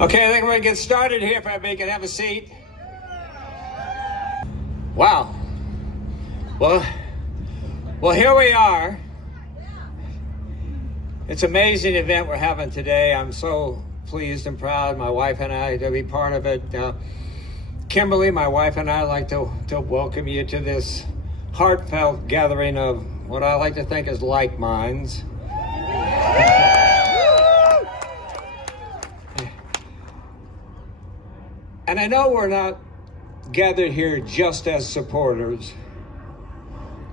Okay, I think we're going to get started here. If everybody can have a seat. Wow. Well, here we are. It's an amazing event we're having today. I'm so pleased and proud, my wife and I, to be part of it. Kimberly, my wife and I like to welcome you to this heartfelt gathering of what I like to think is like minds. And I know we're not gathered here just as supporters.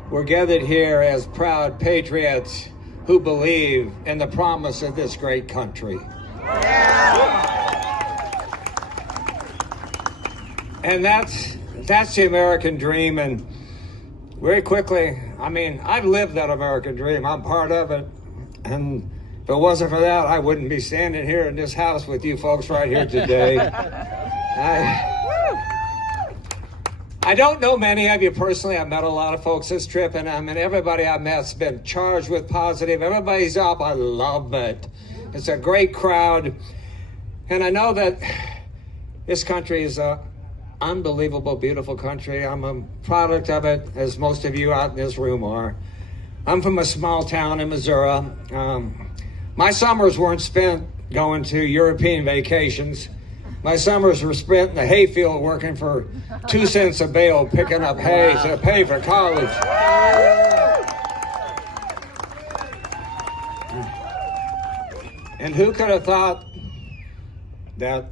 We're gathered here as proud patriots who believe in the promise of this great country. And that's the American dream. And very quickly, I mean, I've lived that American dream. I'm part of it. And if it wasn't for that, I wouldn't be standing here in this house with you folks right here today. I don't know many of you personally. I've met a lot of folks this trip, and I mean, everybody I've met's been charged with positive. Everybody's up. I love it. It's a great crowd. And I know that this country is an unbelievable, beautiful country. I'm a product of it, as most of you out in this room are. I'm from a small town in Missouri. My summers weren't spent going to European vacations. My summers were spent in the hayfield working for 2 cents a bale, picking up hay to pay for college. And who could have thought that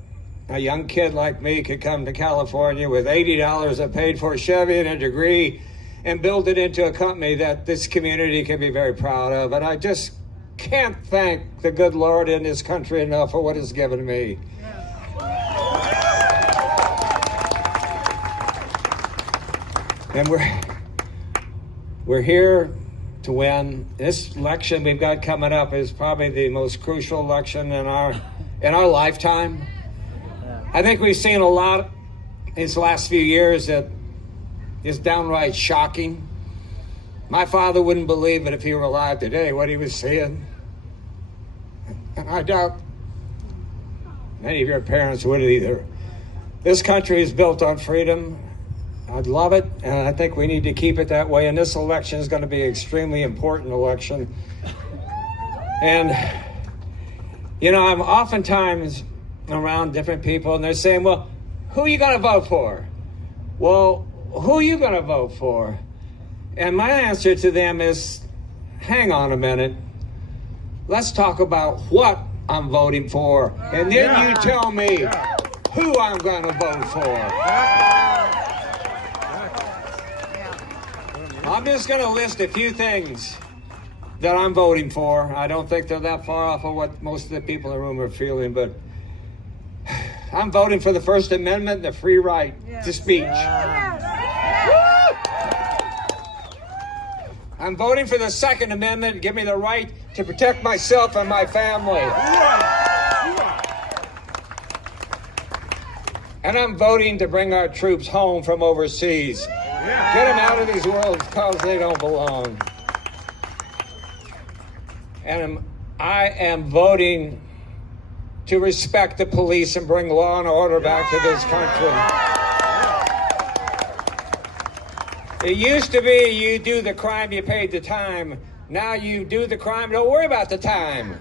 a young kid like me could come to California with $80 a paid-for Chevy and a degree and build it into a company that this community can be very proud of. And I just can't thank the good Lord in this country enough for what He's given me. And we're here to win. This election we've got coming up is probably the most crucial election in our lifetime. I think we've seen a lot these last few years that is downright shocking. My father wouldn't believe it if he were alive today, what he was seeing. And I doubt many of your parents would either. This country is built on freedom. I love it, and I think we need to keep it that way. And this election is going to be an extremely important election. And, you know, I'm oftentimes around different people, and they're saying, well, who are you going to vote for? Well, who are you going to vote for? And my answer to them is, hang on a minute. Let's talk about what I'm voting for. And then you tell me who I'm going to vote for. I'm just going to list a few things that I'm voting for. I don't think they're that far off of what most of the people in the room are feeling, but I'm voting for the First Amendment, the free right to speech. I'm voting for the Second Amendment, give me the right to protect myself and my family. And I'm voting to bring our troops home from overseas. Get them out of these worlds because they don't belong. And I am voting to respect the police and bring law and order back to this country. It used to be you do the crime, you paid the time. Now you do the crime, don't worry about the time.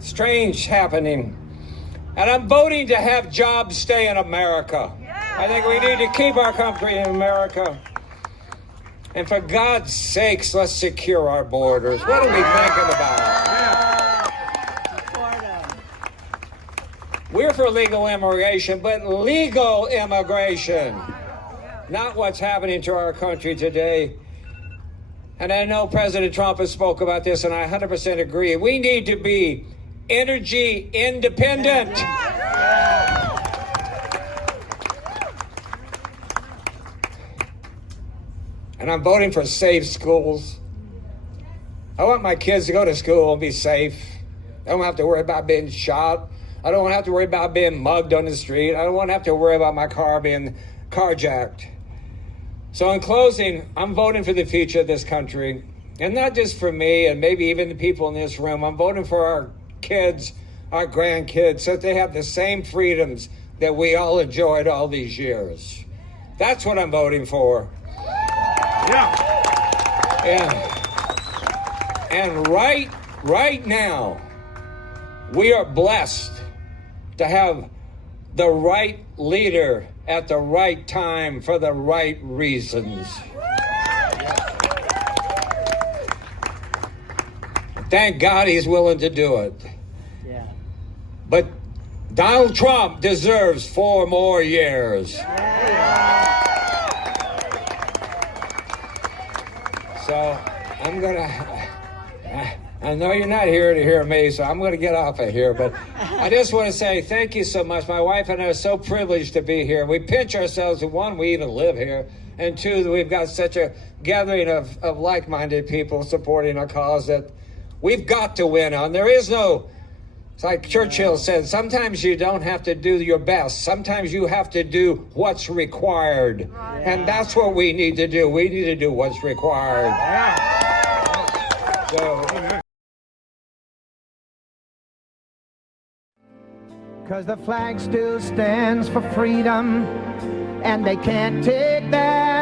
Strange happening. And I'm voting to have jobs stay in America. I think we need to keep our country in America. And for God's sakes, let's secure our borders. What are we thinking about? We're for legal immigration, but legal immigration. Not what's happening to our country today. And I know President Trump has spoke about this, and I 100% agree. We need to be energy independent. And I'm voting for safe schools. I want my kids to go to school and be safe. I don't have to worry about being shot. I don't want to have to worry about being mugged on the street. I don't want to have to worry about my car being carjacked. So in closing, I'm voting for the future of this country. And not just for me and maybe even the people in this room. I'm voting for our kids, our grandkids so that they have the same freedoms that we all enjoyed all these years. That's what I'm voting for. Yeah. And right now, we are blessed to have the right leader at the right time for the right reasons. Thank God he's willing to do it. Yeah. But Donald Trump deserves 4 more years. So I'm gonna, I know you're not here to hear me, so I'm gonna get off of here, but I just want to say thank you so much. My wife and I are so privileged to be here. We pinch ourselves that 1, we even live here, and 2, that we've got such a gathering of like-minded people supporting a cause that we've got to win on. There is no, it's like Churchill said, sometimes you don't have to do your best. Sometimes you have to do what's required. Right. And that's what we need to do. We need to do what's required. Yeah. So. Cause the flag still stands for freedom, and they can't take that